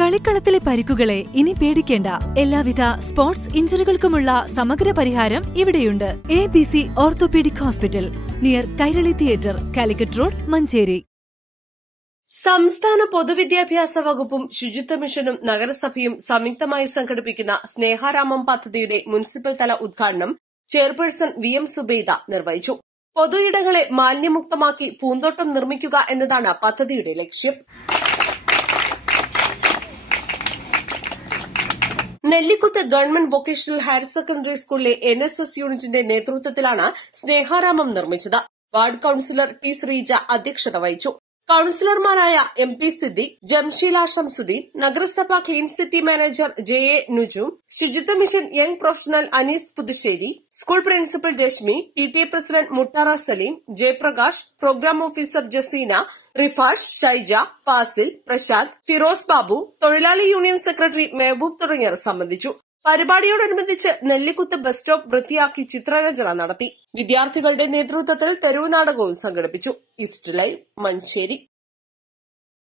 കളിക്കളത്തിലെ പരിക്കുകളെ ഇനി പേടിക്കേണ്ട. എല്ലാവിധ സ്പോർട്സ് ഇഞ്ചുറികൾക്കുമുള്ള സമഗ്ര പരിഹാരം ഇവിടെയുണ്ട്. A B C orthopaedic hospital near Kairali theatre Calicut road Manjeri. സംസ്ഥാന പൊതുവിദ്യാഭ്യാസ വകുപ്പും ശുചിത്വ മിഷനും നഗരസഭയും സംയുക്തമായി സംഘടിപ്പിക്കുന്ന സ്നേഹാരാമം പദ്ധതിയുടെ മുനിസിപ്പൽ തല ഉദ്ഘാടനം ചെയർപേഴ്സൺ വി എം സുബൈദ നിർവഹിച്ചു. പൊതുയിടങ്ങളെ മാലിന്യമുക്തമാക്കി പൂന്തോട്ടം നിർമ്മിക്കുക എന്നതാണ് പദ്ധതിയുടെ ലക്ഷ്യം. Nellikuth government vocational higher secondary സ്കൂളിലെ എൻ എസ് എസ് യൂണിറ്റിന്റെ നേതൃത്വത്തിലാണ് സ്നേഹാരാമം നിർമ്മിച്ചത്. വാർഡ് കൌൺസിലർ ടി ശ്രീജ അധ്യക്ഷത വഹിച്ചു. കൌൺസിലർമാരായ എം പി സിദ്ദിഖ് ജംഷീല ഷംസുദ്ദീൻ നഗരസഭ clean city manager J A Nuju Suchitwa mission young professional Anees Puthussery school principal Reshmi P T A president Muttara Saleem Jayaprakash programme officer Jaseena Rifash Shaija Fazil Prashanth Firoz Babu തൊഴിലാളി union secretary Mehboob തുടങ്ങിയവർ സംബന്ധിച്ചു. പരിപാടിയോടനുബന്ധിച്ച് Nellikuth bus stop വൃത്തിയാക്കി ചിത്രരചന നടത്തി. വിദ്യാർത്ഥികളുടെ നേതൃത്വത്തിൽ തെരുവ് നാടകവും സംഘടിപ്പിച്ചു. East live Manjeri.